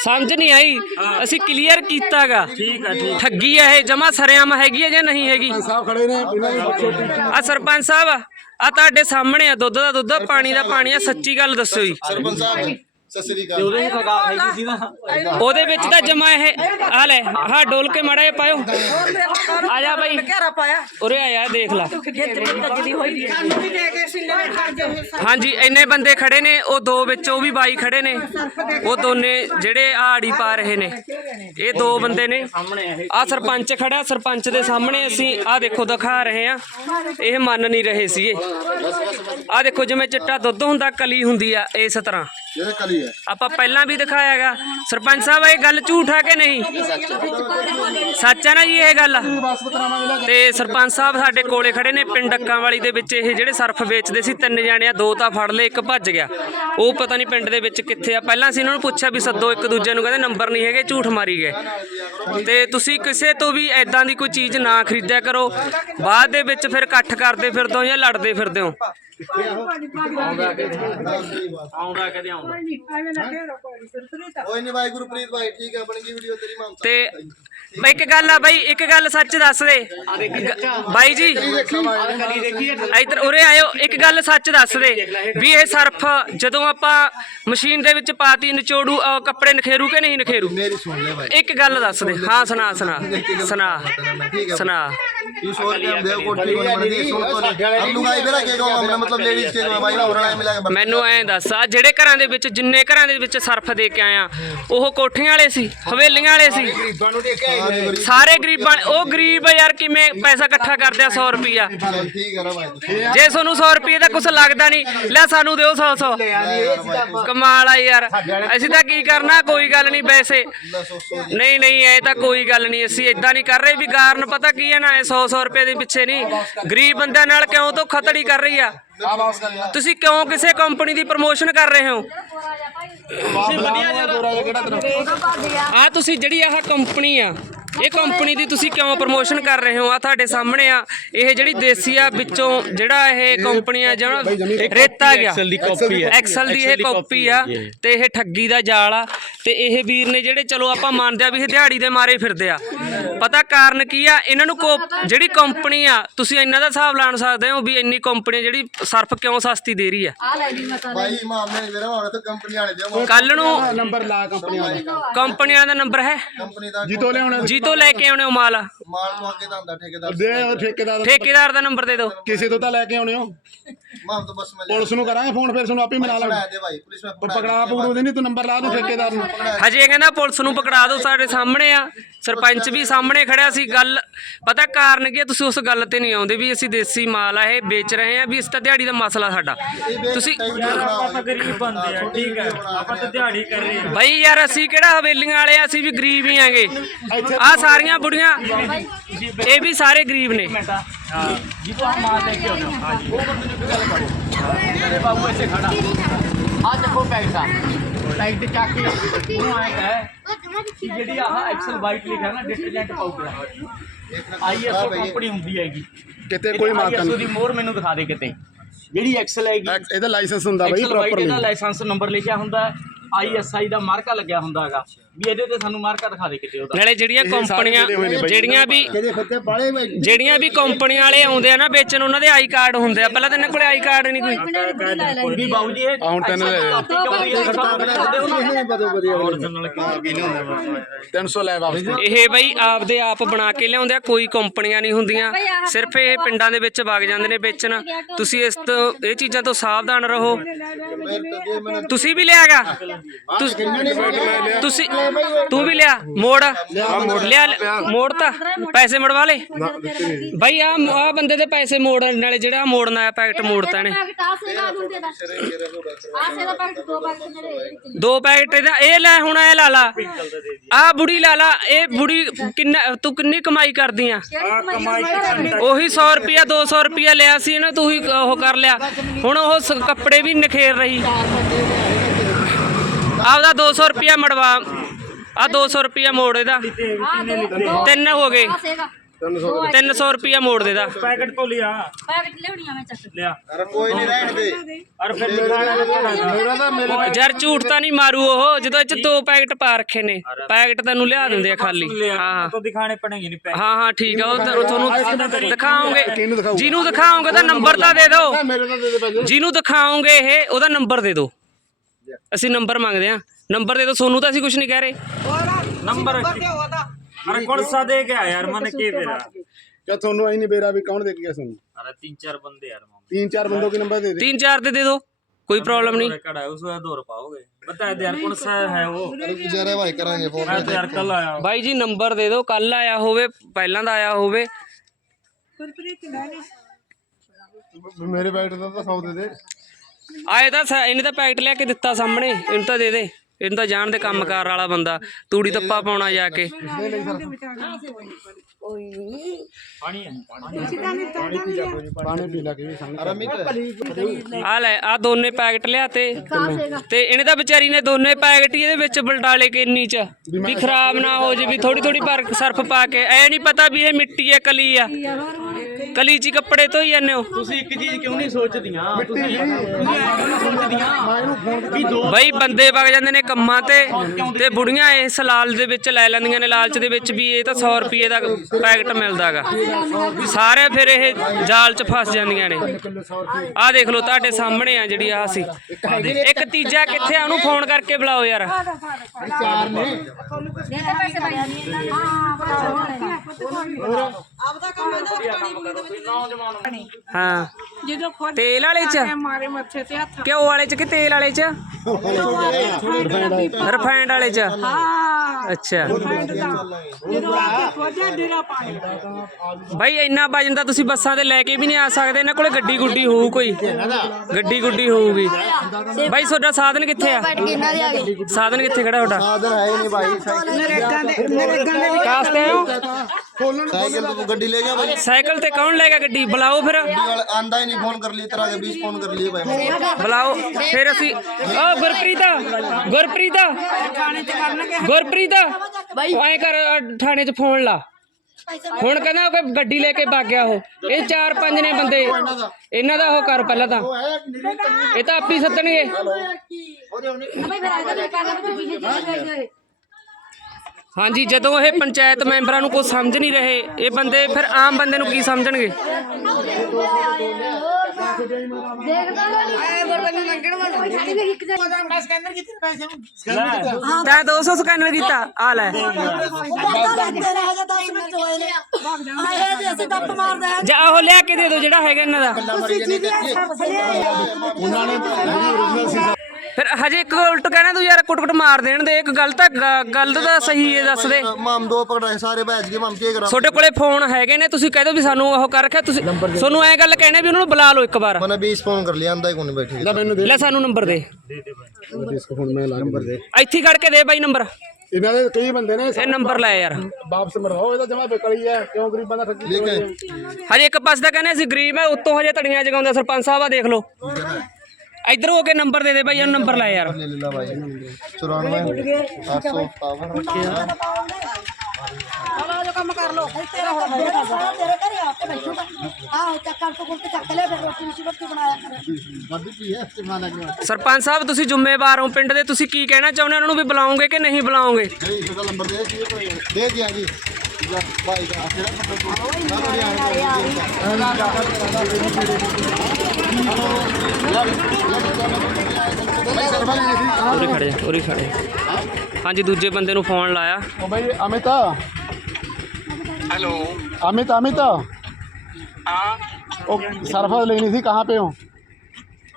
ਸਮਝ ਨਹੀਂ ਆਈ। ਅਸੀਂ ਕਲੀਅਰ ਕੀਤਾਗਾ ਠੀਕ ਠੱਗੀ ਆ ਇਹ ਜਮਾ ਸਰਿਆਮ ਹੈਗੀ ਆ ਜਾਂ ਨਹੀਂ ਹੈਗੀ? ਆ। ਸਰਪੰਚ ਸਾਹਿਬ ਆ ਤੁਹਾਡੇ ਸਾਹਮਣੇ ਆ ਦੁੱਧ ਦਾ ਦੁੱਧ ਪਾਣੀ ਦਾ ਪਾਣੀ ਆ ਸੱਚੀ ਗੱਲ ਦੱਸੋ ਜੀ। ਉਹਦੇ ਵਿੱਚ ਤਾਂ ਜਮਾ ਇਹ ਆ ਲੈ ਹਾਂ ਡੋਲ ਕੇ ਮੜਾ ਇਹ ਪਾਇਓ। ਆ ਜਾ ਬਾਈ। ਉਰੇ ਆ ਦੇਖ ਲੈ। ਹਾਂਜੀ ਇੰਨੇ ਬੰਦੇ ਖੜੇ ਨੇ ਉਹ ਦੋ ਵਿੱਚ ਉਹ ਵੀ ਬਾਈ ਖੜੇ ਨੇ। ਉਹ ਦੋਨੇ ਜਿਹੜੇ ਆੜੀ ਪਾ ਰਹੇ ਨੇ ਇਹ ਦੋ ਬੰਦੇ ਨੇ। ਆ ਸਰਪੰਚ ਖੜਾ ਸਰਪੰਚ ਦੇ ਸਾਹਮਣੇ ਅਸੀਂ ਆ ਦੇਖੋ ਦਿਖਾ ਰਹੇ ਆ ਇਹ ਮੰਨ ਨਹੀਂ ਰਹੇ ਸੀਗੇ। ਆ ਦੇਖੋ ਜਿਵੇਂ ਚਿੱਟਾ ਦੁੱਧ ਹੁੰਦਾ ਕਲੀ ਹੁੰਦੀ ਆ ਇਸ ਤਰ੍ਹਾਂ। ਜਿਹੜੇ ਕਲੀ ਹੈ ਆਪਾਂ ਪਹਿਲਾਂ ਵੀ ਦਿਖਾਇਆਗਾ। ਸਰਪੰਚ ਸਾਹਿਬ, ਇਹ ਗੱਲ ਝੂਠ ਆ ਕਿ ਨਹੀਂ? ਸੱਚ ਹੈ ਨਾ ਜੀ, ਇਹ ਗੱਲ। ਤੇ ਸਰਪੰਚ ਸਾਹਿਬ ਸਾਡੇ ਕੋਲੇ ਖੜੇ ਨੇ, ਪਿੰਡ ਡੱਕਾਂ ਵਾਲੀ ਦੇ ਵਿੱਚ ਇਹ ਜਿਹੜੇ ਸਰਫ ਵੇਚਦੇ ਸੀ, ਤਿੰਨ ਜਾਣੇ ਆ ਦੋ ਤਾਂ ਫੜ ਲਏ, ਇੱਕ ਭੱਜ ਗਿਆ। ਉਹ ਪਤਾ ਨਹੀਂ ਪਿੰਡ ਦੇ ਵਿੱਚ ਕਿੱਥੇ ਆ। ਪਹਿਲਾਂ ਅਸੀਂ ਇਹਨਾਂ ਨੂੰ ਪੁੱਛਿਆ ਵੀ ਸੱਦੋ ਇੱਕ ਦੂਜੇ ਨੂੰ, ਕਹਿੰਦੇ ਨੰਬਰ ਨਹੀਂ ਹੈਗੇ, ਝੂਠ ਮਾਰੀ ਗਏ। ਤੇ ਤੁਸੀਂ ਕਿਸੇ ਤੋਂ ਵੀ ਐਦਾਂ ਦੀ ਕੋਈ ਚੀਜ਼ ਨਾ ਖਰੀਦਿਆ ਕਰੋ। ਬਾਅਦ ਦੇ ਵਿੱਚ ਫਿਰ ਇਕੱਠ ਕਰਦੇ ਫਿਰਦੇ ਹੋ ਜਾਂ ਲੜਦੇ ਫਿਰਦੇ ਹੋ? ਆਉਂਦਾ ਕਦੇ ਆਉਂਦਾ ਕੋਈ ਨਹੀਂ ਭਾਈ ਗੁਰਪ੍ਰੀਤ ਭਾਈ ਠੀਕ ਹੈ ਬਣ ਗਈ ਵੀਡੀਓ ਤੇਰੀ ਮਮਤਾ ਤੇ ਬਈ ਇੱਕ ਗੱਲ ਆ ਬਾਈ ਇੱਕ ਗੱਲ ਸੱਚ ਦੱਸ ਦੇ ਬਾਈ ਜੀ ਇੱਧਰ ਉਰੇ ਆਇਓ ਇੱਕ ਗੱਲ ਸੱਚ ਦੱਸ ਦੇ ਵੀ ਇਹ ਸਰਫ ਜਦੋਂ ਆਪਾਂ ਮਸ਼ੀਨ ਦੇ ਵਿੱਚ ਪਾਤੀ ਨਿਚੋੜੂ ਅਹ ਕੱਪੜੇ ਨਖੇਰੂ ਕਿ ਨਹੀਂ ਨਖੇਰੂ ਮੇਰੀ ਸੁਣ ਲੈ ਭਾਈ ਇੱਕ ਗੱਲ ਦੱਸ ਦੇ ਹਾਂ ਸੁਣਾ ਸੁਣਾ ਸੁਣਾ ठीक है ਸੁਣਾ ये सौ रुपये हम देव कोठी को बना दिए सुन तो नहीं हम लोग आई बेरा के गाँव हमने ਮਤਲਬ ਲੇਡੀਜ਼ ਕੇਕ ਮੈਂ ਬਾਈ ਦਾ ਉਹਨਾਂ ਨਾਲ ਮਿਲਾ ਕੇ ਮੈਨੂੰ ਐਂ ਦੱਸ ਆ ਜਿਹੜੇ ਘਰਾਂ ਦੇ ਵਿੱਚ ਜਿੰਨੇ ਘਰਾਂ ਦੇ ਵਿੱਚ ਸਰਫ ਦੇ ਕੇ ਆਇਆ ਉਹ ਕੋਠੀਆਂ ਵਾਲੇ ਸੀ ਹਵੇਲੀਆਂ ਵਾਲੇ ਸੀ? ਸਾਰੇ ਗਰੀਬਾਂ ਉਹ ਗਰੀਬ ਯਾਰ ਕਿਵੇਂ ਪੈਸਾ ਇਕੱਠਾ ਕਰਦੇ ਆ 100 ਰੁਪਿਆ ਜੇ ਤੁਹਾਨੂੰ 100 ਰੁਪਏ ਦਾ ਕੁਝ ਲੱਗਦਾ ਨਹੀਂ ਲੈ ਸਾਨੂੰ ਦਿਓ 100 ਕਮਾਲ ਆ ਯਾਰ। ਅਸੀਂ ਤਾਂ ਕੀ ਕਰਨਾ ਕੋਈ ਗੱਲ ਨਹੀਂ ਪੈਸੇ। ਨਹੀਂ ਨਹੀਂ ਐ ਤਾਂ ਕੋਈ ਗੱਲ ਨਹੀਂ ਅਸੀਂ ਇਦਾਂ ਨਹੀਂ ਕਰ ਰਹੇ ਵੀ ਕਾਰਨ ਪਤਾ ਕੀ ਹੈ ਨਾਲੇ 100 100 ਰੁਪਏ ਦੇ ਪਿੱਛੇ ਨਹੀਂ। ਗਰੀਬ ਬੰਦਿਆਂ ਨਾਲ ਕਿਉਂ ਤੋਂ ਖਤੜੀ ਕਰ ਰਹੀ ਆ? ਤੁਸੀਂ ਕਿਉਂ ਕਿਸੇ ਕੰਪਨੀ ਦੀ ਪ੍ਰਮੋਸ਼ਨ ਕਰ ਰਹੇ ਹੋ? ਆ। ਤੁਸੀਂ ਜਿਹੜੀ ਆਹ ਕੰਪਨੀ ਆ ਇਹ ਕੰਪਨੀ ਦੀ ਤੁਸੀਂ ਕਿਉਂ ਪ੍ਰਮੋਸ਼ਨ ਕਰ ਰਹੇ ਹੋ? ਆ ਤੁਹਾਡੇ ਸਾਹਮਣੇ ਆ ਇਹ ਜਿਹੜੀ ਦੇਸੀ ਆ ਵਿੱਚੋਂ ਜਿਹੜਾ ਇਹ ਕੰਪਨੀ ਆ ਜਿਹੜਾ ਰੇਤਾ ਗਿਆ। ਐਕਸਲ ਦੀ ਇਹ ਕਾਪੀ ਆ ਤੇ ਇਹ ਠੱਗੀ ਦਾ ਜਾਲ ਆ ਤੇ ਇਹ ਵੀਰ ਨੇ ਜਿਹੜੇ ਚਲੋ ਆਪਾਂ ਮੰਨਦੇ ਆ ਵੀ ਇਹ ਦਿਹਾੜੀ ਦੇ ਮਾਰੇ ਫਿਰਦੇ ਆ। ਪਤਾ ਕਾਰਨ ਕੀ ਆ? ਇਹਨਾਂ ਨੂੰ ਜਿਹੜੀ ਕੰਪਨੀ ਆ ਤੁਸੀਂ ਇਹਨਾਂ ਦਾ ਹਿਸਾਬ ਲਾਣ ਸਕਦੇ ਹੋ ਵੀ ਇੰਨੀ ਕੰਪਨੀ ਜਿਹੜੀ ਸਰਫ ਕਿਉਂ ਸਸਤੀ ਦੇ ਰਹੀ ਆ? ਆ ਲੈ ਜੀ ਮਸਾਲਾ। ਭਾਈ ਮਾਮੇ ਮੇਰਾ ਔਰਤ ਕੰਪਨੀ ਵਾਲੇ ਦੇ ਕੱਲ ਨੂੰ ਨੰਬਰ ਲਾ ਕੰਪਨੀ ਵਾਲੇ ਕੰਪਨੀਆਂ ਦਾ ਨੰਬਰ ਹੈ? ਕੰਪਨੀ ਦਾ ਜਿੱਤੋਂ ਲਿਆਉਣਾ। ਲੈ ਕੇ ਆਉਣੇ ਹੋ ਮਾਲ? ਮਾਲ ਨੂੰ ਅੱਗੇ ਤਾਂ ਠੇਕੇਦਾਰ ਦੇ ਠੇਕੇਦਾਰ ਠੇਕੇਦਾਰ ਦਾ ਨੰਬਰ ਦੇ ਦਿਓ। ਕਿਸੇ ਤੋਂ ਤਾਂ ਲੈ ਕੇ ਆਉਣੇ ਹੋ। ਮਾਮ ਤੋਂ ਬਸ ਮੈਂ ਪੁਲਿਸ ਨੂੰ ਕਰਾਂਗੇ ਫੋਨ ਫਿਰ ਤੁਹਾਨੂੰ ਆਪੇ ਮਿਲਾ ਲਾਂਗੇ। ਦੇ ਭਾਈ ਪੁਲਿਸ ਮੈਂ ਪਕੜਾ ਪਕੜੂ ਦੇ ਨਹੀਂ ਤੂੰ ਨੰਬਰ ਲਾ ਦੂੰ ਠੇਕੇਦਾਰ ਨੂੰ। ਹਜੇ ਕਹਿੰਦਾ ਪੁਲਿਸ ਨੂੰ ਪਕੜਾ ਦੋ ਸਾਡੇ ਸਾਹਮਣੇ ਆ। ਸਰਪੰਚ ਵੀ ਸਾਹਮਣੇ ਖੜਿਆ ਸੀ ਗੱਲ ਪਤਾ ਕਾਰਨ ਕੀ ਤੁਸੀਂ ਉਸ ਗੱਲ ਤੇ ਨਹੀਂ ਆਉਂਦੇ ਵੀ ਅਸੀਂ ਦੇਸੀ ਮਾਲ ਆ ਇਹ ਵੇਚ ਰਹੇ ਆ ਵੀ ਇਸ ਤਾਂ ਦਿਹਾੜੀ ਦਾ ਮਸਲਾ ਸਾਡਾ। ਤੁਸੀਂ ਆਪਾਂ ਗਰੀਬ ਬੰਦੇ ਆ ਠੀਕ ਹੈ। ਆਪਾਂ ਤਾਂ ਦਿਹਾੜੀ ਕਰ ਰਹੇ ਆ ਬਈ ਯਾਰ ਅਸੀਂ ਕਿਹੜਾ ਹਵੇਲੀਆਂ ਵਾਲੇ ਆ? ਅਸੀਂ ਵੀ ਗਰੀਬ ਹੀ ਆਂਗੇ। ਆ ਸਾਰੀਆਂ ਬੁੜੀਆਂ ਇਹ ਵੀ ਸਾਰੇ ਗਰੀਬ ਨੇ। ਜਿੱਦੋਂ ਆ। ਮਾਲ ਲੈ ਕੇ ਆਉਂਦੇ ਹੋ। ਹਾਂਜੀ। ਉਹ ਬੰਦੇ ਨੂੰ ਗੱਲ ਕਰੋ। ਮੇਰੇ ਬਾਬੂ ਇੱਥੇ ਖੜਾ। ਆ ਚੱਕੋ ਪੈਸਾ। ਪੈਕਟ ਚੱਕ ਕੇ ਉਹਨੂੰ ਆਏ ਕਹੇ ਕਿ ਜਿਹੜੀ ਆਹ ਐਕਸਲ ਵਾਈਟ ਲਿਖਿਆ ਨਾ ਡਿਟਰਜੈਂਟ ਪਾਊਡਰ ਆਈਐਸਓ ਕੰਪਨੀ ਹੁੰਦੀ ਹੈਗੀ। ਕਿਤੇ ਕੋਈ ਨਹੀਂ। ਦੀ ਮੋਹਰ ਮੈਨੂੰ ਦਿਖਾ ਦੇ ਕਿਤੇ। ਜਿਹੜੀ ਐਕਸਲ ਹੈਗੀ। ਇਹਦਾ ਲਾਇਸੈਂਸ ਹੁੰਦਾ ਬਈ ਐਕਸਲ ਵਾਈਟ ਪ੍ਰੋਪਰਲੀ ਇਹਦਾ ਲਾਇਸੈਂਸ ਨੰਬਰ ਲਿਖਿਆ ਹੁੰਦਾ ਆਈਐਸਆਈ ਦਾ ਮਾਰਕਾ ਲੱਗਿਆ ਹੁੰਦਾ ਹੈਗਾ। ਵੀ ਇਹਦੇ ਤੇ ਸਾਨੂੰ ਮਾਰਕਾ ਦਿਖਾ ਦੇ ਕਿਤੇ ਉਹਦਾ। ਨਾਲੇ ਜਿਹੜੀਆਂ ਇਹ ਕੰਪਨੀਆਂ ਜਿਹੜੀਆਂ ਵੀ ਜਿਹੜੀਆਂ ਵੀ ਕੰਪਨੀਆਂ ਵਾਲੇ ਆਉਂਦੇ ਆ ਨਾ ਵੇਚਣ ਉਹਨਾਂ ਦੇ ਆਈ ਕਾਰਡ ਹੁੰਦੇ ਆ। ਪਹਿਲਾਂ ਤਾਂ ਇਹਨਾਂ ਕੋਲੇ ਆਈ ਕਾਰਡ ਨਹੀਂ ਕੋਈ। ਵੀ ਬਾਬੂ ਜੀ ਇਹ ਹੁਣ ਤਿੰਨ ਕੀ 300 ਲੈ ਵਾਪਸ। ਇਹ ਬਈ ਆਪਦੇ ਆਪ ਬਣਾ ਕੇ ਲਿਆਉਂਦੇ ਆ ਕੋਈ ਕੰਪਨੀਆਂ ਨਹੀਂ ਹੁੰਦੀਆਂ। ਸਿਰਫ ਇਹ ਪਿੰਡਾਂ ਦੇ ਵਿੱਚ ਵਗ ਜਾਂਦੇ ਨੇ ਵੇਚਣ। ਤੁਸੀਂ ਇਸ ਤੋਂ ਇਹ ਚੀਜ਼ਾਂ ਤੋਂ ਸਾਵਧਾਨ ਰਹੋ। ਤੁਸੀਂ ਵੀ ਲਿਆਗਾ ਤੁਸੀਂ ਤੂੰ ਵੀ ਲਿਆ ਮੋੜ। ਲਿਆ ਮੋੜ ਤਾਂ। ਪੈਸੇ ਮੜਵਾ ਲੈ। ਬਈ ਆ ਆ ਬੰਦੇ ਦੇ ਪੈਸੇ ਮੋੜਨ ਨਾਲੇ ਜਿਹੜਾ ਮੋੜਨਾ ਆਇਆ ਪੈਕਟ ਮੋੜਤਾ ਨੇ। ਦੋ ਪੈਕਟ ਇਹਦਾ ਇਹ ਲੈ ਹੁਣ ਇਹ ਲਾ ਲਾ। ਆ ਬੁੜੀ ਲਾ ਲਾ ਇਹ ਬੁੜੀ ਕਿੰਨਾ ਤੂੰ ਕਿੰਨੀ ਕਮਾਈ ਕਰਦੀ ਆ? ਉਹੀ 100 ਰੁਪਿਆ 200 ਰੁਪਿਆ ਲਿਆ ਸੀ ਨਾ ਤੂੰ ਹੀ ਉਹ ਕਰ ਲਿਆ। ਹੁਣ ਉਹ ਕੱਪੜੇ ਵੀ ਨਖੇਰ ਰਹੀ। ਆਪਦਾ 200 ਰੁਪਿਆ ਮੜਵਾ। ਆ 200 ਰੁਪਿਆ ਮੋੜ ਇਹਦਾ। ਤਿੰਨ ਹੋ ਗਏ। 300 ਰੁਪਿਆ ਮੋੜ ਦੇਦਾ ਪੈਕਟ ਤੋਂ ਲਿਆ। ਪੈਕਟ ਲਿਆਉਣੀਆਂ ਮੈਂ ਚੱਕ। ਲਿਆ। ਅਰ ਕੋਈ ਨਹੀਂ ਰਹਿਣ ਦੇ। ਅਰ ਫਿਰ ਮੇਰਾ ਤਾਂ ਮੇਰਾ ਯਾਰ ਝੂਠ ਤਾਂ ਨਹੀਂ ਮਾਰੂ ਉਹ ਜਦੋਂ ਇਹ ਚ ਦੋ ਪੈਕਟ ਪਾ ਰੱਖੇ ਨੇ। ਪੈਕਟ ਤੈਨੂੰ ਲਿਆ ਦਿੰਦੇ ਆ ਖਾਲੀ। ਹਾਂ ਤਾਂ ਦਿਖਾਣੇ ਪਣਗੇ ਨਹੀਂ ਪੈਕਟ। ਹਾਂ ਹਾਂ ਠੀਕ ਆ ਉਹ ਤੁਹਾਨੂੰ ਦਿਖਾਉਂਗੇ। ਜਿਹਨੂੰ ਦਿਖਾਉਂਗੇ ਤਾਂ ਨੰਬਰ ਤਾਂ ਦੇ ਦਿਓ। ਜਿਹਨੂੰ ਦਿਖਾਉਂਗੇ ਇਹ ਉਹਦਾ ਨੰਬਰ ਦੇ ਦਿਓ। ਅਸੀਂ ਨੰਬਰ ਮੰਗਦੇ ਆ ਨੰਬਰ ਦੇ ਦਿਓ ਸੋਨੂੰ ਤਾਂ ਅਸੀਂ ਕੁਝ ਨਹੀਂ ਕਹਿ ਰਹੇ नंबर अरे कौन सा दे गया यार मैंने के बेरा ਕਿਆ ਤੁਹਾਨੂੰ ਆਈ ਨਹੀਂ ਬੇਰਾ ਵੀ ਕੌਣ ਦੇ ਕੇ ਗਿਆ ਤੁਹਾਨੂੰ अरे तीन चार बंदे यार मामा तीन चार बंदों के नंबर दे दे तीन चार दे दे दो कोई प्रॉब्लम नहीं कड़ा है उसको दो पाओगे बता दे यार कौन सा है वो गुजारे भाई करांगे फोन मैं तो यार कल आया हूँ। ਬਾਈ ਜੀ ਨੰਬਰ ਦੇ ਦਿਓ ਕੱਲ ਆਇਆ ਹੋਵੇ ਪਹਿਲਾਂ ਦਾ ਆਇਆ ਹੋਵੇ मेरे बैठ का तो सौ दे दे ਆਏ ਤਾਂ ਸ- ਇਹਨੇ ਤਾਂ ਪੈਕਟ ਲਿਆ ਕੇ ਦਿੱਤਾ ਸਾਹਮਣੇ ਇਹਨੂੰ ਤਾਂ ਦੇ ਦੇ ਇਹਨੂੰ ਤਾਂ ਜਾਣ ਦੇ ਕੰਮਕਾਰ ਵਾਲਾ ਬੰਦਾ, ਤੂੜੀ ਤੱਪਾ ਪਾਉਣਾ ਜਾ ਕੇ। ਪਾਣੀ ਪੀ ਲੈ ਕੇ ਵੀ ਸੰਗ ਆ ਲੈ ਆ ਦੋਨੇ ਪੈਕਟ ਲਿਆ ਤੇ ਤੇ ਇਹਨੇ ਤਾਂ ਵਿਚਾਰੀ ਨੇ ਦੋਨੇ ਪੈਕਟ ਹੀ ਇਹਦੇ ਵਿੱਚ ਬਲਟਾਲੇ ਕਿੰਨੀ ਚ, ਵੀ ਖਰਾਬ ਨਾ ਹੋ ਜੇ, ਵੀ ਥੋੜੀ ਥੋੜੀ ਸਰਫ ਪਾ ਕੇ। ਐ ਨਹੀਂ ਪਤਾ ਵੀ ਇਹ ਮਿੱਟੀ ਹੈ ਕਲੀ ਆ। ਕਲੀ ਹੀ ਕੱਪੜੇ ਧੋਈ ਜਾਂਦੇ ਹੋ? ਤੁਸੀਂ ਇੱਕ ਚੀਜ਼ ਕਿਉਂ ਨਹੀਂ ਸੋਚਦੀਆਂ? ਤੁਸੀਂ ਤੁਸੀਂ ਐਂ ਕਿਉਂ ਨਹੀਂ ਸੋਚਦੀਆਂ? ਵੀ ਦੋ ਬਈ ਬੰਦੇ ਵਗ ਜਾਂਦੇ ਨੇ ਕੰਮਾਂ ਤੇ ਤੇ ਬੁੜੀਆਂ ਇਸ ਲਾਲ ਦੇ ਵਿੱਚ ਲੈ ਲੈਂਦੀਆਂ ਨੇ ਲਾਲਚ ਦੇ ਵਿੱਚ ਵੀ ਇਹ ਤਾਂ 100 ਰੁਪਏ ਦਾ ਪੈਕਟ ਮਿਲਦਾਗਾ ਸਾਰੇ ਫਿਰ ਇਹ ਜਾਲ 'ਚ ਫਸ ਜਾਂਦੀਆਂ ਨੇ। ਆਹ ਦੇਖ ਲਓ ਤੁਹਾਡੇ ਸਾਹਮਣੇ ਆ ਜਿਹੜੀ ਆਹ ਸੀ। ਇੱਕ ਤੀਜਾ ਕਿੱਥੇ ਆ? ਉਹਨੂੰ ਫੋਨ ਕਰਕੇ ਬੁਲਾਓ ਯਾਰ। ਆਪਦਾ ਕੰਮ ਇਹਦਾ ਪਾਣੀ ਹਾਂ। ਜਦੋਂ ਖੋਲ ਤੇਲ ਵਾਲੇ 'ਚ? ਮਾਰੇ ਮੱਥੇ ਤੇ ਹੱਥ। ਘਿਓ ਵਾਲੇ 'ਚ ਕਿ ਤੇਲ ਵਾਲੇ 'ਚ? ਰਿਫਾਈਂਡ ਵਾਲੇ 'ਚ? ਹਾਂ। ਅੱਛਾ। ਭਾਈ ਇੰਨਾ ਵਜਨ ਤਾਂ ਤੁਸੀਂ ਬੱਸਾਂ ਤੇ ਲੈ ਕੇ ਵੀ ਨਹੀਂ ਆ ਸਕਦੇ ਇਹਨਾਂ ਕੋਲੇ ਗੱਡੀ ਗੁੱਡੀ ਹੋਊ ਕੋਈ। ਗੱਡੀ ਗੁੱਡੀ ਹੋਊਗੀ। ਭਾਈ ਤੁਹਾਡਾ ਸਾਧਨ ਕਿੱਥੇ ਆ? ਸਾਧਨ ਕਿੱਥੇ ਖੜਾ ਤੁਹਾਡਾ? ਸਾਧਨ ਹੈ ਹੀ ਨਹੀਂ ਭਾਈ ਸਾਈਕਲ ਨਰੇਗਾ ਦੇ ਨਰੇਗਾ ਦੇ ਕਾਸਤੇ ਆਇਓ साइकिल तो तू गड्डी ले गया भाई ਸਾਈਕਲ ਤੇ ਕੌਣ ਲੈ ਗਿਆ ਗੱਡੀ ਬੁਲਾਓ ਫਿਰ गड्डी वाला आंदा ही नहीं फोन कर लिए तरह के बीस फोन कर लिए भाई मैंने। ਬੁਲਾਓ ਫਿਰ ਅਸੀਂ ਓ ਗੁਰਪ੍ਰੀਤ ਗੁਰਪ੍ਰੀਤ ਗੁਰਪ੍ਰੀਤ ਐਂ ਕਰ ਅਹ, ਥਾਣੇ 'ਚ ਫੋਨ ਲਾ ਹੁਣ ਕਹਿੰਦਾ ਕਿ ਗੱਡੀ ਲੈ ਕੇ ਭੱਗ ਗਿਆ ਉਹ ਇਹ ਚਾਰ ਪੰਜ ਨੇ ਬੰਦੇ ਇਹਨਾਂ ਦਾ ਉਹ ਕਰ ਪਹਿਲਾਂ ਤਾਂ ਇਹ ਤਾਂ ਆਪੀ ਸੱਦਣਗੇ ਹਾਂਜੀ, ਜਦੋਂ ਇਹ ਪੰਚਾਇਤ ਮੈਂਬਰਾਂ ਨੂੰ ਕੋਈ ਸਮਝ ਨਹੀਂ ਰਹੇ, ਇਹ ਬੰਦੇ ਫਿਰ ਆਮ ਬੰਦੇ ਨੂੰ ਕੀ ਸਮਝਣਗੇ? ਤੈਂ 200 ਸਕੈਨਰ ਕੀਤਾ, ਆ ਲੈ। ਜਾ ਉਹ ਲਿਆ ਕੇ ਦੇ ਦਿਓ ਜਿਹੜਾ ਹੈਗਾ ਇਹਨਾਂ ਦਾ। ਫਿਰ ਹਜੇ ਇੱਕ ਉਲਟ ਕਹਿਣਾ ਤੂੰ ਯਾਰ ਕੁੱਟ ਕੁੱਟ ਮਾਰ ਦੇਣ ਦੇ ਇੱਕ ਗੱਲ ਤਾਂ ਗ- ਗੱਲ ਤਾਂ ਸਹੀ ਹੈ ਦੱਸ ਦੇ माम दो पकड़ रहे सारे बैच के माम के करा ਤੁਹਾਡੇ ਕੋਲੇ ਫੋਨ ਹੈਗੇ ਨੇ ਤੁਸੀਂ ਕਹਿ ਦਿਓ ਵੀ ਸਾਨੂੰ ਉਹ ਕਰ ਰੱਖਿਆ ਤੁਸੀਂ ਤੁਹਾਨੂੰ ਐ ਗੱਲ ਕਹਿਣੇ ਵੀ ਉਹਨਾਂ ਨੂੰ ਬੁਲਾ ਲਓ ਇੱਕ ਵਾਰ मैंने बीस फोन कर लिया आंदा ही कौन बैठे ਲੈ ਮੈਨੂੰ ਦੇ ਲੈ ਸਾਨੂੰ ਨੰਬਰ ਦੇ ਇਸ ਹੁਣ ਮੈਂ ਲਾ ਨੰਬਰ ਦੇ ਇੱਥੇ ਹੀ ਖੜ ਕੇ ਦੇ ਬਾਈ ਨੰਬਰ ਇਹਨਾਂ ਦੇ ਕਈ ਬੰਦੇ ਨੇ ਇਹ ਨੰਬਰ ਲੈ ਯਾਰ ਵਾਪਸ ਮਰਾਓ ਇਹਦਾ ਜਮਾ ਬੇਕਲੀ ਹੈ ਕਿਉਂ ਗਰੀਬ ਬੰਦਾ ਠੱਗੀ ठीक है ਹਜੇ ਇੱਕ ਪਾਸੇ ਤਾਂ ਕਹਿੰਦੇ ਅਸੀਂ ਗਰੀਬ ਐ ਉੱਤੋਂ ਹਜੇ ਧੜੀਆਂ ਜਗਾਉਂਦਾ ਸਰਪੰਚ ਸਾਹਿਬ ਆ ਦੇਖ ਲਓ ਇੱਧਰ ਹੋ ਕੇ ਨੰਬਰ ਦੇ ਦੇ ਬਾਈ ਇਹਨੂੰ ਨੰਬਰ ਲੈ ਯਾਰ ले लीला भाई चौरानवे आठ सौ बावन ਚਲੋ ਜੋ ਕੰਮ ਕਰ ਲੋ ਤੇਰਾ ਹੁਣ ਤੇਰੇ ਘਰੇ ਆ ਕੇ ਬੈਠੂਗਾ ਆਹ ਚੱਕਰ ਤੋਂ ਕੁੱਟ ਚੱਕ ਲਿਆ ਫਿਰ ਰੋਟੀ ਵਿੱਚ ਰੋਟੀ ਬਣਾਇਆ ਕਰ ਸਰਪੰਚ ਸਾਹਿਬ ਤੁਸੀਂ ਜ਼ਿੰਮੇਵਾਰ ਹੋ ਪਿੰਡ ਦੇ ਤੁਸੀਂ ਕੀ ਕਹਿਣਾ ਚਾਹੁੰਦੇ ਹੋ ਉਹਨਾਂ ਨੂੰ ਵੀ ਬੁਲਾਓਗੇ ਕਿ ਨਹੀਂ ਬੁਲਾਓਗੇ नहीं इसका नंबर दे दिए कोई दे दिया जी भाई का तेरा ਉਰੇ ਖੜੇ ਜਾ, ਉਰੇ ਖੜੇ ਹਾਂਜੀ ਦੂਜੇ ਬੰਦੇ ਨੂੰ ਫੋਨ ਲਾਇਆ ओ भाई अमित हेलो अमित अमित हाँ ओ सरफस लेनी थी कहाँ पे हो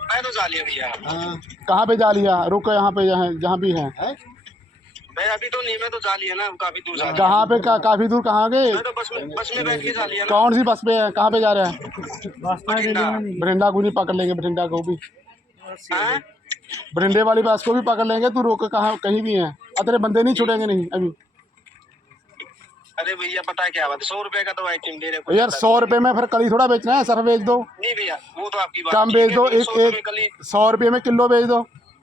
मैं तो जालिया भैया कहाँ पे जा लिया रुको यहाँ पे जहाँ जहाँ भी है मैं अभी तो नहीं मैं तो जालिया ना काफ़ी दूर जा कहाँ पे का, काफ़ी दूर कहाँ गए? मैं तो बस में बस में बैठ के जालिया ना। कौन सी बस पे है? कहाँ पे जा रहे हैं? बठिंडा। बठिंडा को नहीं पकड़ लेंगे बठिंडा को भी। हाँ? बठिंडे वाली बस को भी पकड़ लेंगे तू रोक कहाँ कहीं भी है। और तेरे बंदे नहीं छुटेंगे नहीं अभी। अरे भैया पता क्या बात है? सौ रुपए का तो आइटम दे रहे यार सौ रुपए में फिर कली थोड़ा बेचना है सर बेच दो। नहीं भैया वो तो आपकी बात कम बेच है, दो भैया, एक सौ रुपए सौ रुपये में किलो बेच दो।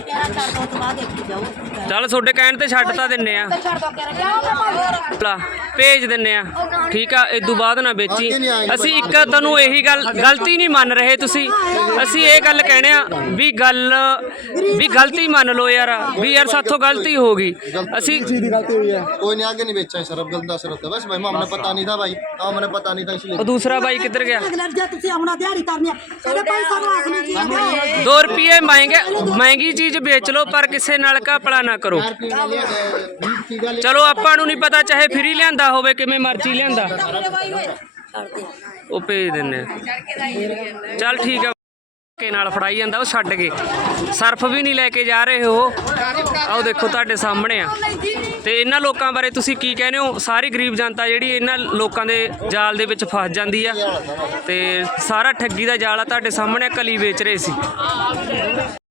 ਕਿਆ ਕਰ ਦੋ ਤੂੰ ਆ ਦੇਖੀ ਜਾਓ ਚੱਲ ਤੁਹਾਡੇ ਕਹਿਣ ਤੇ ਛੱਡ ਤਾਂ ਦਿੰਨੇ ਆ ਛੱਡ ਦੋ ਕਿਆ ਕਿਆ ਲਾ ਭੇਜ ਦਿੰਨੇ ਆ ਠੀਕ ਆ ਇਦੋਂ ਬਾਅਦ ਨਾ ਵੇਚੀ ਅਸੀਂ ਇੱਕ ਤੁਹਾਨੂੰ ਇਹੀ ਗੱਲ ਗਲਤੀ ਨਹੀਂ ਮੰਨ ਰਹੇ ਤੁਸੀਂ ਅਸੀਂ ਇਹ ਗੱਲ ਕਹਿਣੇ ਆ ਵੀ ਗੱਲ ਵੀ ਗਲਤੀ ਮੰਨ ਲਓ ਯਾਰ ਵੀ ਯਾਰ ਸਾਥੋਂ ਗਲਤੀ ਹੋ ਗਈ ਅਸੀਂ ਚੀਜ਼ ਦੀ ਗਲਤੀ ਹੋਈ ਹੈ कोई ने आगे नहीं बेचा है सर अब गलत असर होता है बस भाई हमने पता नहीं था भाई हाँ मैंने पता नहीं था इसलिए ਉਹ ਦੂਸਰਾ ਬਾਈ ਕਿੱਧਰ ਗਿਆ ਅਗਲੇ ਜੇ ਤੁਸੀਂ ਆਉਣਾ ਦਿਹਾੜੀ ਕਰਨੀ ਆ ਇਹਦੇ ਭਾਈ ਸਾਨੂੰ ਆਸਨੀ ਜੀ ਆ 2 ਰੁਪਏ ਮਹਿੰਗੇ ਮਹਿੰਗੀ ਚੀਜ਼ ਵੇਚ ਲਓ, ਪਰ ਕਿਸੇ ਨਾਲ ਘਪਲਾ ਨਾ ਕਰੋ। ਚਲੋ, ਆਪਾਂ ਨੂੰ ਨਹੀਂ ਪਤਾ ਚਾਹੇ ਫ੍ਰੀ ਲਿਆਂਦਾ ਹੋਵੇ, ਕਿਵੇਂ ਮਰਜ਼ੀ ਲਿਆਂਦਾ। ਉਹ ਭੇਜ ਦਿੰਨੇ ਆ। ਠੀਕ ਆ। ਕੇ ਨਾਲ ਫੜਾਈ ਜਾਂਦਾ, ਉਹ ਛੱਡ ਕੇ। ਸਰਫ ਵੀ ਨਹੀਂ ਲੈ ਕੇ ਜਾ ਰਹੇ ਉਹ। ਆਓ ਦੇਖੋ ਤੁਹਾਡੇ ਸਾਹਮਣੇ ਆ। ਤੇ ਇਹਨਾਂ ਲੋਕਾਂ ਬਾਰੇ ਤੁਸੀਂ ਕੀ ਕਹਿੰਦੇ ਹੋ? ਸਾਰੀ ਗਰੀਬ ਜਨਤਾ ਜਿਹੜੀ ਇਹਨਾਂ ਲੋਕਾਂ ਦੇ ਜਾਲ ਦੇ ਵਿੱਚ ਫਸ ਜਾਂਦੀ ਆ। ਤੇ ਸਾਰਾ ਠੱਗੀ ਦਾ ਜਾਲ ਆ ਤੁਹਾਡੇ ਸਾਹਮਣੇ ਕਲੀ ਵੇਚ ਰਹੇ ਸੀ।